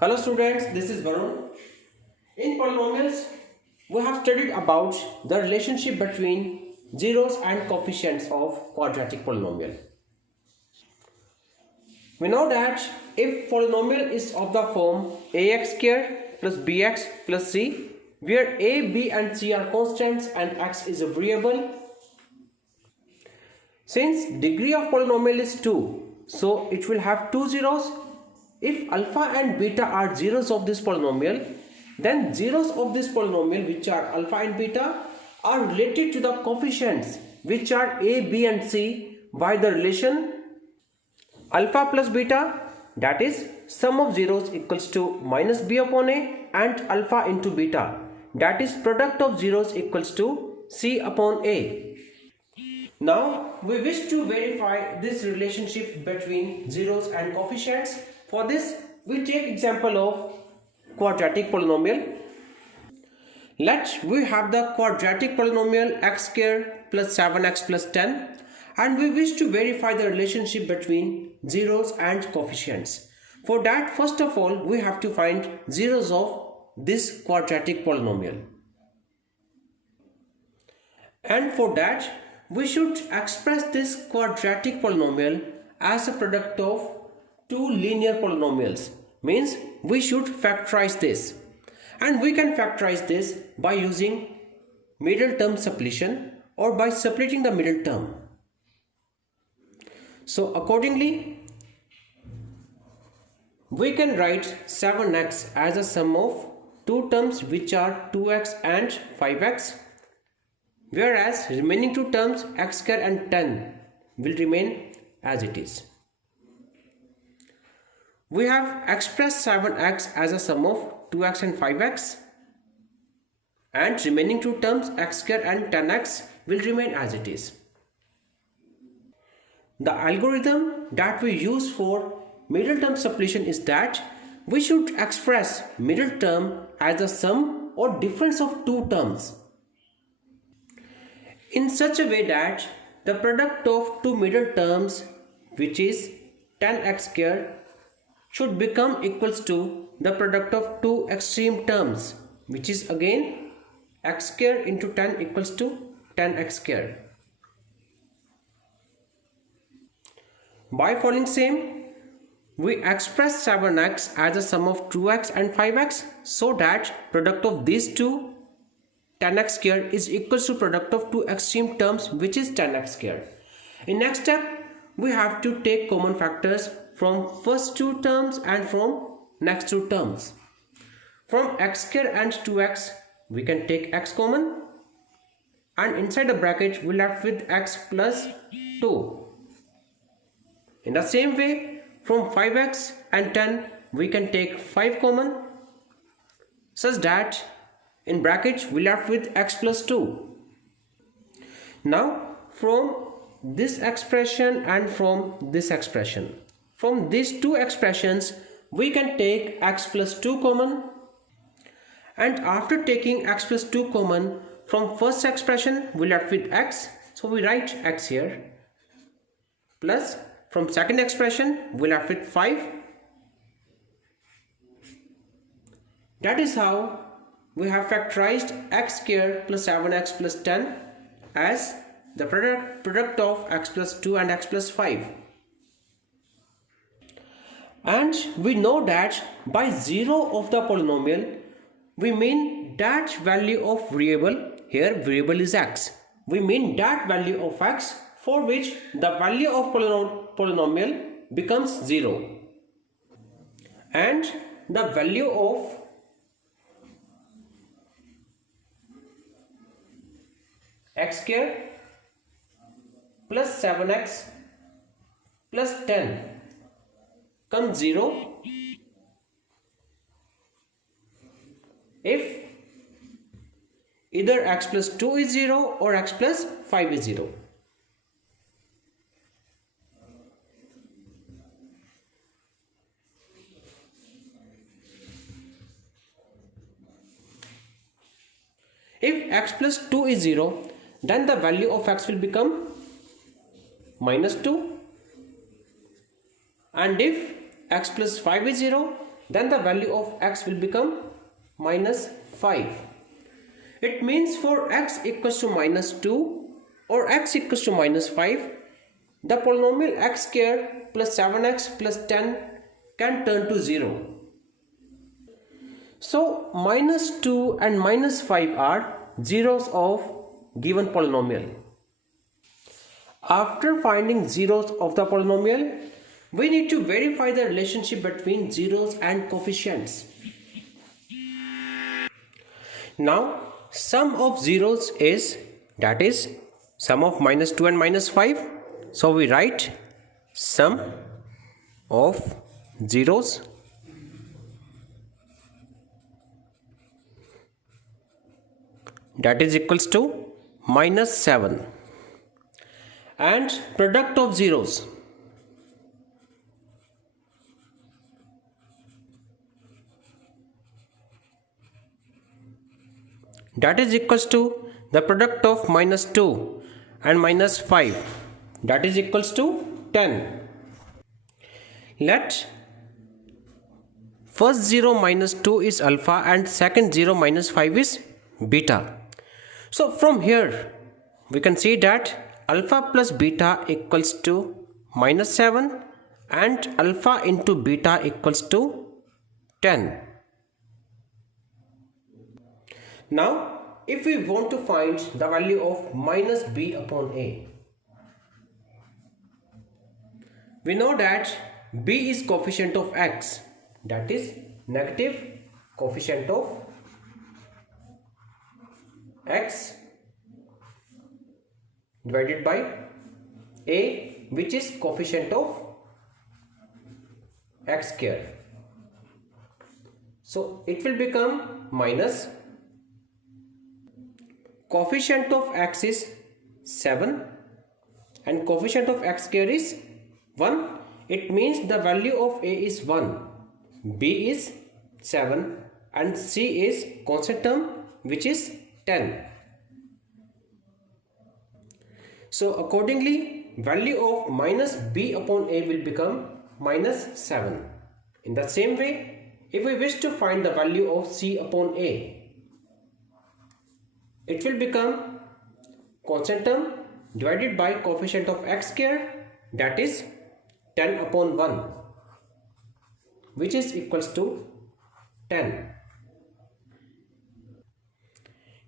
Hello students, this is Varun. In polynomials, we have studied about the relationship between zeros and coefficients of quadratic polynomial. We know that if polynomial is of the form ax square plus bx plus c, where a, b and c are constants and x is a variable, since degree of polynomial is 2, so it will have two zeros. If alpha and beta are zeros of this polynomial, then zeros of this polynomial, which are alpha and beta, are related to the coefficients which are a, b and c by the relation alpha plus beta, that is sum of zeros equals to minus b upon a, and alpha into beta, that is product of zeros equals to c upon a. Now we wish to verify this relationship between zeros and coefficients. For this, we take example of quadratic polynomial. We have the quadratic polynomial x square plus 7x plus 10, and we wish to verify the relationship between zeros and coefficients. For that, first of all, we have to find zeros of this quadratic polynomial. And for that, we should express this quadratic polynomial as a product of two linear polynomials. Means we should factorize this, and we can factorize this by using middle term suppletion or by separating the middle term. So accordingly, we can write 7x as a sum of two terms which are 2x and 5x, whereas remaining two terms x square and 10 will remain as it is. We have expressed 7x as a sum of 2x and 5x, and remaining two terms x square and 10x will remain as it is. The algorithm that we use for middle term suppletion is that we should express middle term as the sum or difference of two terms in such a way that the product of two middle terms, which is 10x square, should become equals to the product of two extreme terms, which is again x square into 10 equals to 10x square. By following same, we express 7x as a sum of 2x and 5x, so that product of these two 10x square is equals to product of two extreme terms, which is 10x square. In next step, we have to take common factors from first two terms and from next two terms. From x square and 2x, we can take x common, and inside the bracket we left with x plus 2. In the same way, from 5x and 10, we can take 5 common, such that in brackets we left with x plus 2. Now from this expression and from this expression, from these two expressions, we can take x plus 2 common, and after taking x plus 2 common from first expression we left with x, so we write x here, plus from second expression we left with 5. That is how we have factorized x square plus 7x plus 10 as the product of x plus 2 and x plus 5. And we know that by zero of the polynomial, we mean that value of variable, here variable is x, we mean that value of x for which the value of polynomial becomes 0, and the value of x square plus 7x plus 10 comes 0 if either x plus 2 is 0 or x plus 5 is 0. If x plus 2 is 0, then the value of x will become minus 2, and if x plus 5 is 0, then the value of x will become minus 5. It means for x equals to minus 2 or x equals to minus 5, the polynomial x square plus 7x plus 10 can turn to 0. So minus 2 and minus 5 are zeros of given polynomial. After finding zeros of the polynomial, we need to verify the relationship between zeros and coefficients. Now, sum of zeros is, that is, sum of minus 2 and minus 5. So we write sum of zeros that is equals to minus 7, and product of zeros that is equals to the product of minus 2 and minus 5 that is equals to 10. Let first 0 minus 2 is alpha and second 0 minus 5 is beta. So from here we can see that alpha plus beta equals to minus 7 and alpha into beta equals to 10. Now if we want to find the value of minus b upon a, we know that b is coefficient of x, that is negative coefficient of x divided by a, which is coefficient of x square. So it will become minus coefficient of x is 7 and coefficient of x square is 1. It means the value of a is 1, b is 7 and c is constant term which is 10. So accordingly value of minus b upon a will become minus 7. In the same way, if we wish to find the value of c upon a, it will become constant term divided by coefficient of x square, that is 10 upon 1, which is equals to 10.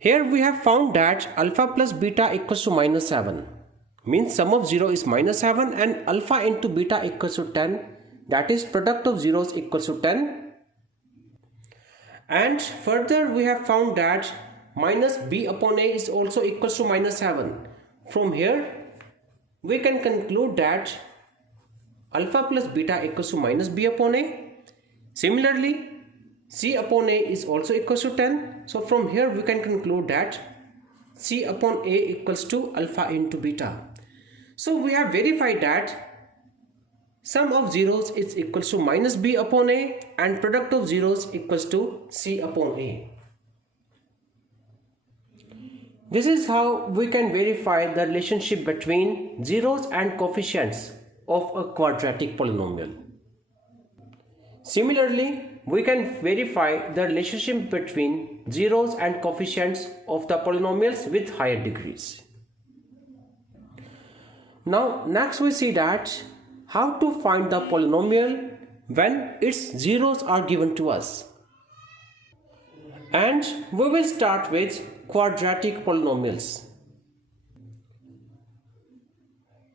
Here we have found that alpha plus beta equals to minus 7, means sum of 0 is minus 7 and alpha into beta equals to 10, that is product of zeros equals to 10. And further we have found that minus b upon a is also equals to minus 7. From here we can conclude that alpha plus beta equals to minus b upon a. Similarly, c upon a is also equals to 10. So from here we can conclude that c upon a equals to alpha into beta. So we have verified that sum of zeros is equals to minus b upon a and product of zeros equals to c upon a. This is how we can verify the relationship between zeros and coefficients of a quadratic polynomial. Similarly, we can verify the relationship between zeros and coefficients of the polynomials with higher degrees. Now next we see that how to find the polynomial when its zeros are given to us. And we will start with quadratic polynomials.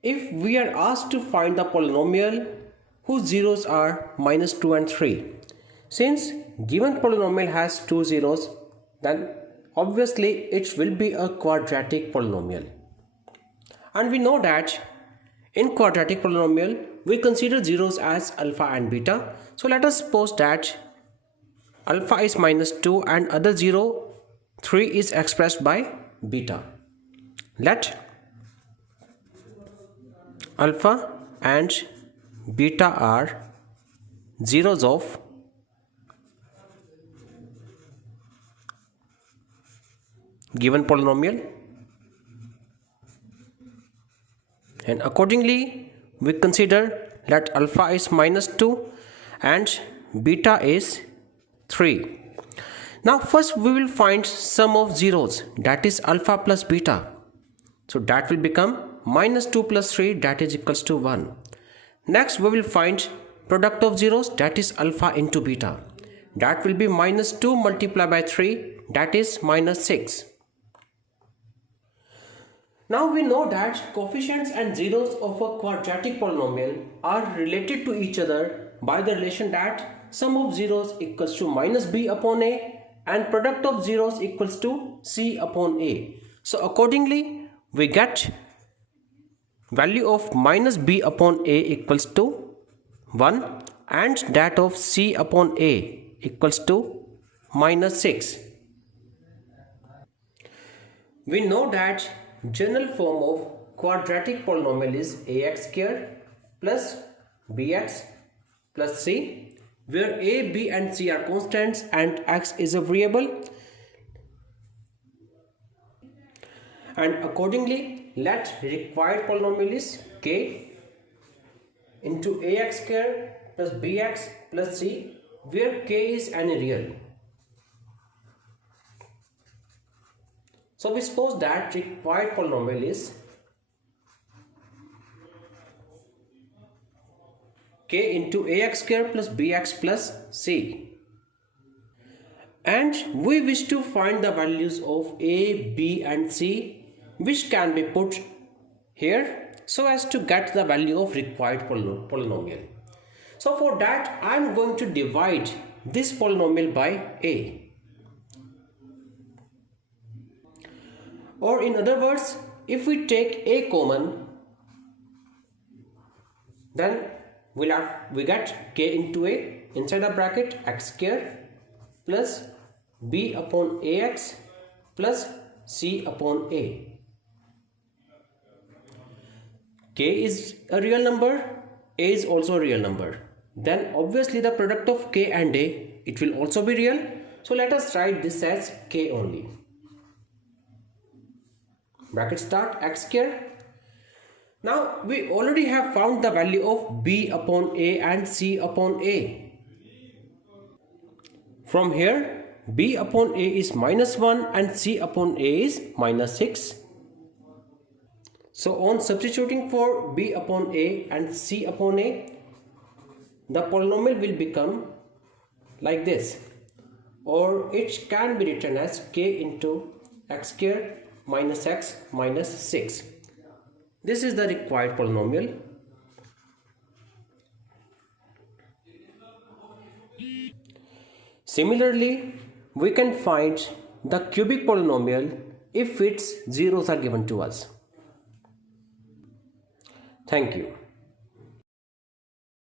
If we are asked to find the polynomial whose zeros are minus 2 and 3, since given polynomial has two zeros, then obviously it will be a quadratic polynomial. And we know that in quadratic polynomial we consider zeros as alpha and beta. So let us suppose that alpha is minus 2 and other 0, 3 is expressed by beta. Let alpha and beta are zeros of given polynomial, and accordingly we consider that alpha is minus 2 and beta is 3. Now first we will find sum of zeros, that is alpha plus beta. So that will become minus 2 plus 3, that is equals to 1. Next we will find product of zeros, that is alpha into beta. That will be minus 2 multiplied by 3, that is minus 6. Now we know that coefficients and zeros of a quadratic polynomial are related to each other by the relation that sum of zeros equals to minus b upon a and product of zeros equals to c upon a. So accordingly we get value of minus b upon a equals to 1 and that of c upon a equals to minus 6. We know that general form of quadratic polynomial is ax square plus bx plus c, where a, b and c are constants and x is a variable. And accordingly, let required polynomial is k into ax square plus bx plus c, where k is any real. So we suppose that required polynomial is k into ax square plus bx plus c. And we wish to find the values of a, b and c, which can be put here so as to get the value of required polynomial. So for that I am going to divide this polynomial by a. Or in other words, if we take a common, then we get k into a inside the bracket x square plus b upon ax plus c upon a. K is a real number, a is also a real number. Then obviously the product of k and a, it will also be real. So let us write this as k only. Bracket start x square. Now we already have found the value of b upon a and c upon a. From here b upon a is minus 1 and c upon a is minus 6. So on substituting for b upon a and c upon a, the polynomial will become like this, or it can be written as k into x square minus x minus 6. This is the required polynomial. Similarly, we can find the cubic polynomial if its zeros are given to us. Thank you.